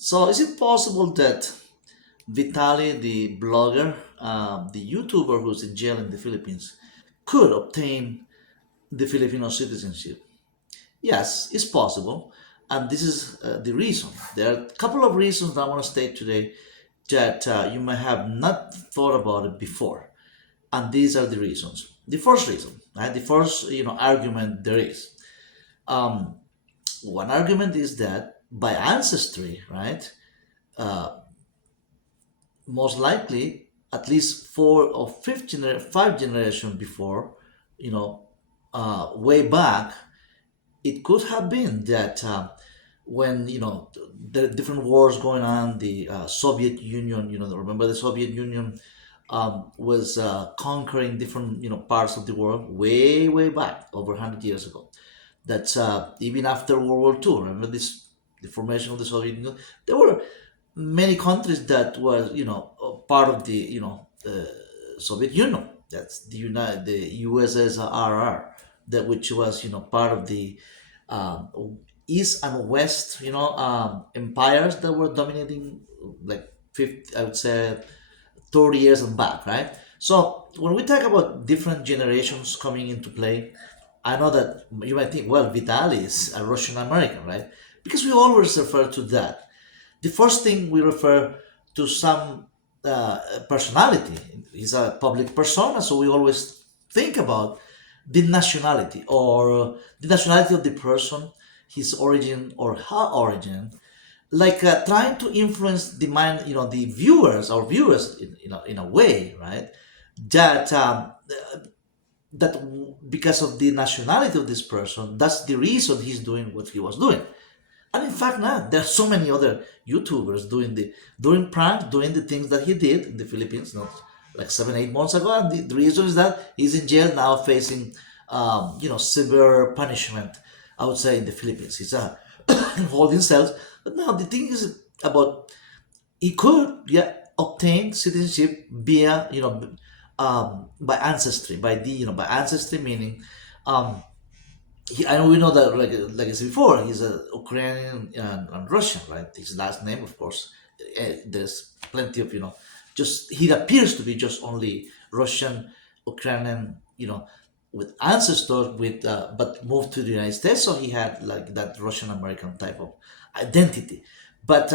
So, is it possible that Vitali, the blogger, the YouTuber who's in jail in the Philippines, could obtain the Filipino citizenship? Yes, it's possible. And this is the reason. There are a couple of reasons that I want to state today that you may have not thought about it before. And these are the reasons. The first reason, right? The first argument there is. Um, One argument is that by ancestry, right? Most likely at least five generation before, you know, way back, it could have been that when the different wars going on, the Soviet Union, remember the Soviet Union was conquering different parts of the world way back over 100 years ago. That even after World War II, remember this, the formation of the Soviet Union, there were many countries that were part of the Soviet Union. That's the USSR, that which was part of the East and West empires that were dominating, like 50, I would say 30 years and back, right? So when we talk about different generations coming into play, I know that you might think, well, Vitaly is a Russian American, right? Because we always refer to that. The first thing we refer to some personality. He's a public persona, so we always think about the nationality, or the nationality of the person, his origin or her origin, like trying to influence the mind, the viewers, our viewers, in a way, right? That because of the nationality of this person, that's the reason he's doing what he was doing. And in fact, now there are so many other YouTubers doing pranks, doing the things that he did in the Philippines, not like 7 8 months ago. And the reason is that he's in jail now, facing severe punishment. I would say in the Philippines, he's holding cells. But now the thing is about, he could, yeah, obtain citizenship via by ancestry, by ancestry, meaning and we know that, like I said before, he's a Ukrainian and Russian, right? His last name, of course. There's plenty of just he appears to be just only Russian, Ukrainian, with ancestors, with but moved to the United States, so he had like that Russian American type of identity. But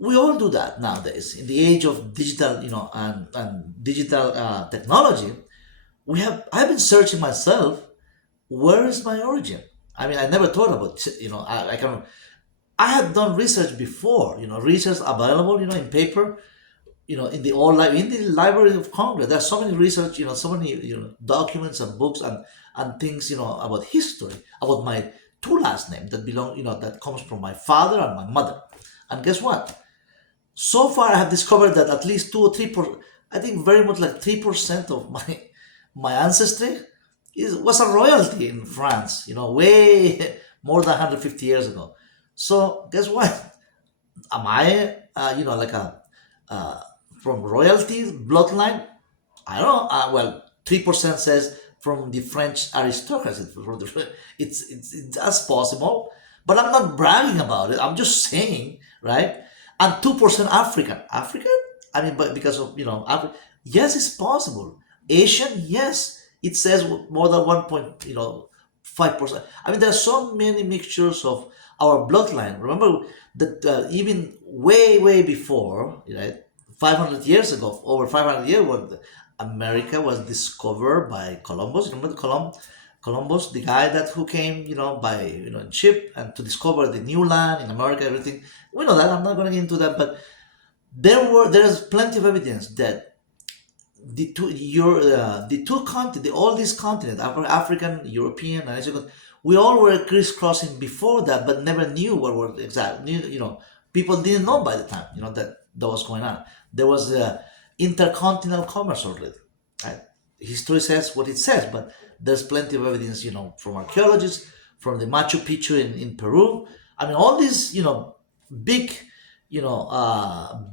we all do that nowadays in the age of digital, and digital technology. I've been searching myself, where is my origin? I mean, I never thought about, I can, I have done research before, research available, in paper, in the in the Library of Congress. There's so many research, so many, documents and books and things, about history, about my two last name that belong, that comes from my father and my mother. And guess what? So far, I have discovered that at least 2 or 3 I think very much like 3% of my ancestry was a royalty in France, way more than 150 years ago. So guess what? Am I, like a from royalty bloodline? I don't know. Well, 3% says from the French aristocracy. It's that's possible, but I'm not bragging about it. I'm just saying, right? And 2% African. African? I mean, but because of yes, it's possible. Asian, yes, it says more than 1.5%. I mean, there are so many mixtures of our bloodline. Remember that even way before, 500 years ago, over 500 years, when America was discovered by Columbus. Remember Columbus, the guy that who came, by ship, and to discover the new land in America, everything. We know that. I'm not going to get into that, but there's plenty of evidence that the two continents, all these continents, African, European, and Asian, we all were crisscrossing before that, but never knew what were exact. People didn't know by the time that was going on. There was intercontinental commerce already. Right? History says what it says, but there's plenty of evidence, from archaeologists, from the Machu Picchu in Peru. I mean, all these, big,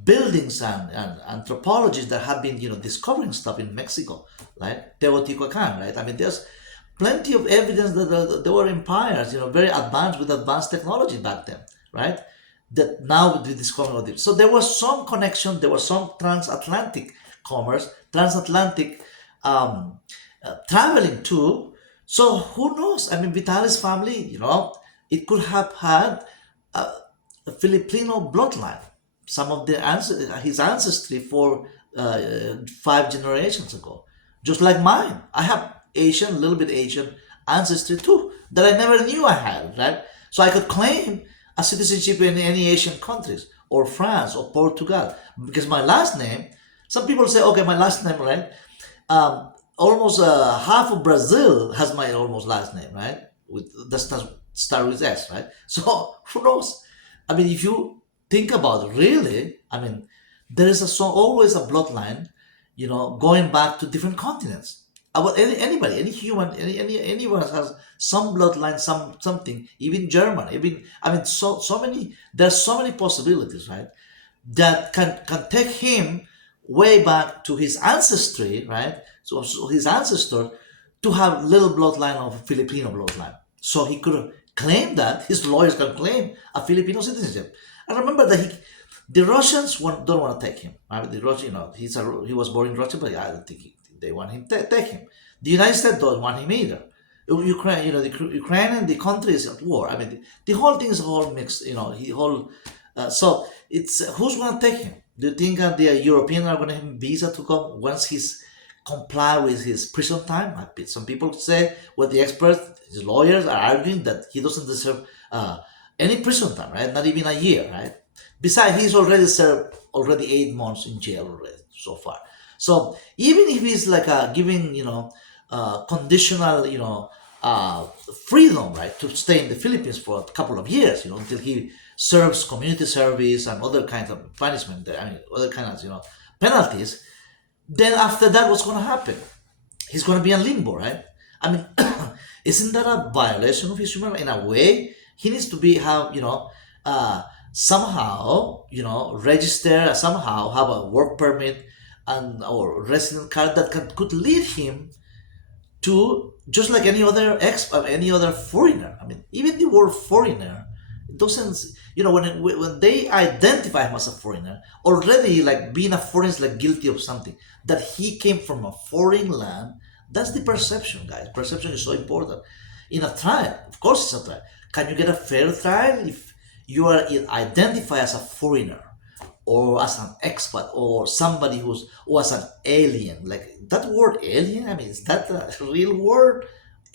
buildings and anthropologists that have been, discovering stuff in Mexico, like Teotihuacan, right? I mean, there's plenty of evidence that there were empires, very advanced with advanced technology back then. right? That now we discover of it. So there was some connection, there was some transatlantic commerce, transatlantic um, traveling too. So who knows? I mean, Vitaly's family, it could have had a Filipino bloodline. Some of his ancestry for 5 generations ago, just like mine. I have Asian, a little bit Asian ancestry too that I never knew I had. Right, so I could claim a citizenship in any Asian countries or France or Portugal because my last name. Some people say, okay, my last name, right? Almost half of Brazil has my almost last name, right? With the start with S, right? So who knows? I mean, if you think about it, really, I mean, there is always a bloodline, going back to different continents. About anybody, any human, anyone has some bloodline, something. Even German, even I mean, so many. There's so many possibilities, right? That can take him way back to his ancestry, right? So his ancestor to have little bloodline of Filipino bloodline. So he could claim that his lawyers can claim a Filipino citizenship. I remember that the Russians don't want to take him. I mean, the Russian, he was born in Russia, but I don't think they want him to take him. The United States don't want him either. Ukraine, Ukraine and the country is at war. I mean, the whole thing is all mixed. So it's who's going to take him? Do you think the Europeans are going to have a visa to come once he's comply with his prison time? Some people say, well, the experts, his lawyers are arguing that he doesn't deserve any prison time, right? Not even a year, right? Besides, he's already served already 8 months in jail already so far. So even if he's like giving, conditional, uh, freedom, right, to stay in the Philippines for a couple of years, until he serves community service and other kinds of punishment, I mean, other kinds of, penalties, then after that, what's going to happen? He's going to be in limbo, right? I mean, isn't that a violation of his human right? In a way? He needs to be have uh, somehow register, somehow have a work permit and or resident card that could lead him to just like any other foreigner. I mean, even the word foreigner doesn't, when they identify him as a foreigner, already like being a foreigner is like guilty of something that he came from a foreign land. That's the perception, guys. Perception is so important in a trial. Of course, it's a trial. Can you get a fair trial if you are identified as a foreigner or as an expat or somebody or as an alien? Like that word alien, I mean, is that a real word?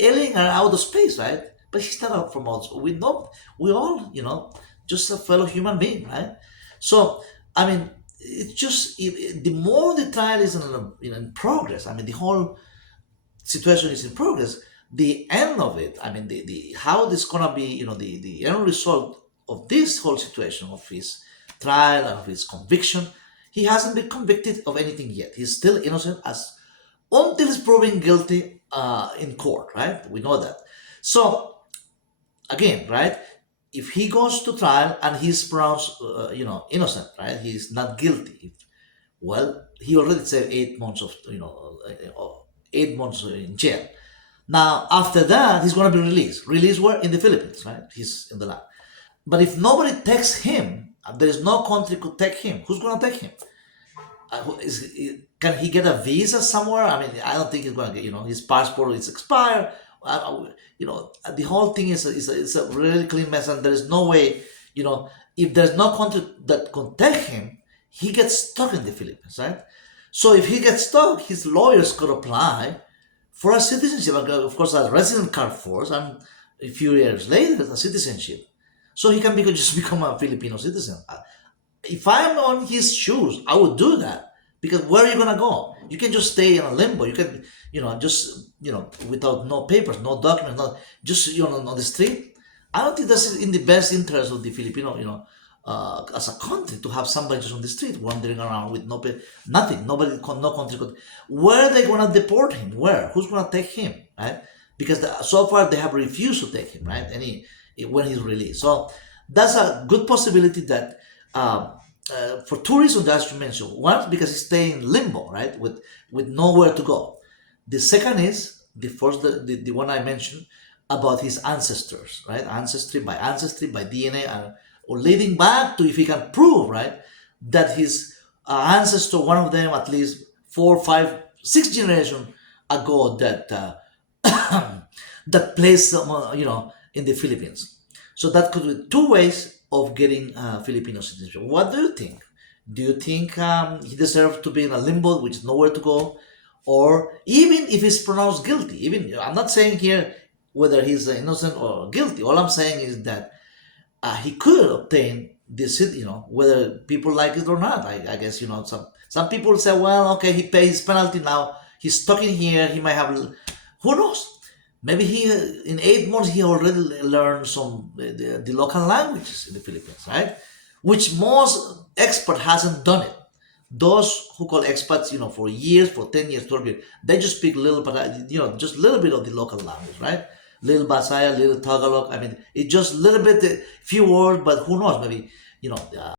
Alien are out of space, right? But he's not out from outside. We all, just a fellow human being, right? So I mean, it's just the more the trial is in progress. I mean, the whole situation is in progress. The end of it, I mean, the how this gonna be, the end result of this whole situation of his trial and of his conviction, he hasn't been convicted of anything yet. He's still innocent as until he's proven guilty in court, right? We know that. So again, right? If he goes to trial and he's pronounced, innocent, right? He's not guilty. Well, he already said 8 months of, 8 months in jail. Now, after that, he's going to be released. Released where? In the Philippines, right? He's in the land. But if nobody takes him, there is no country could take him. Who's going to take him? Can he get a visa somewhere? I mean, I don't think he's going to get, his passport is expired. The whole thing is a really clean mess, and there is no way, if there's no country that can take him, he gets stuck in the Philippines, right? So if he gets stuck, his lawyers could apply for a citizenship, of course, a resident card first, and a few years later, a citizenship. So he can just become a Filipino citizen. If I'm on his shoes, I would do that because where are you gonna go? You can just stay in a limbo. You can, just without no papers, no documents, not just on the street. I don't think that's in the best interest of the Filipino, as a country to have somebody just on the street wandering around with nothing, nobody, no country could. Where are they gonna deport him? Where? Who's gonna take him? Right? Because so far they have refused to take him, right? When he's released. So that's a good possibility that for two reasons, as you mentioned. One, because he's staying in limbo, right, with nowhere to go. The second is the one I mentioned about his ancestors, right? Ancestry by DNA and or leading back to if he can prove, right, that his ancestor, one of them at least 4, 5, 6 generations ago, that that placed in the Philippines. So that could be two ways of getting Filipino citizenship. What do you think? Do you think he deserves to be in a limbo, which is nowhere to go, or even if he's pronounced guilty? Even I'm not saying here whether he's innocent or guilty. All I'm saying is that he could obtain this, whether people like it or not. I guess some people say, well, okay, he pays his penalty now. He's stuck in here. He might have, who knows? Maybe he in 8 months he already learned some the local languages in the Philippines, right? Which most expert hasn't done it. Those who call expats, for years, for 10 years, 12 years, they just speak little, but just a little bit of the local language, right? Little Basaya, little Tagalog. I mean, it's just a little bit, few words, but who knows? Maybe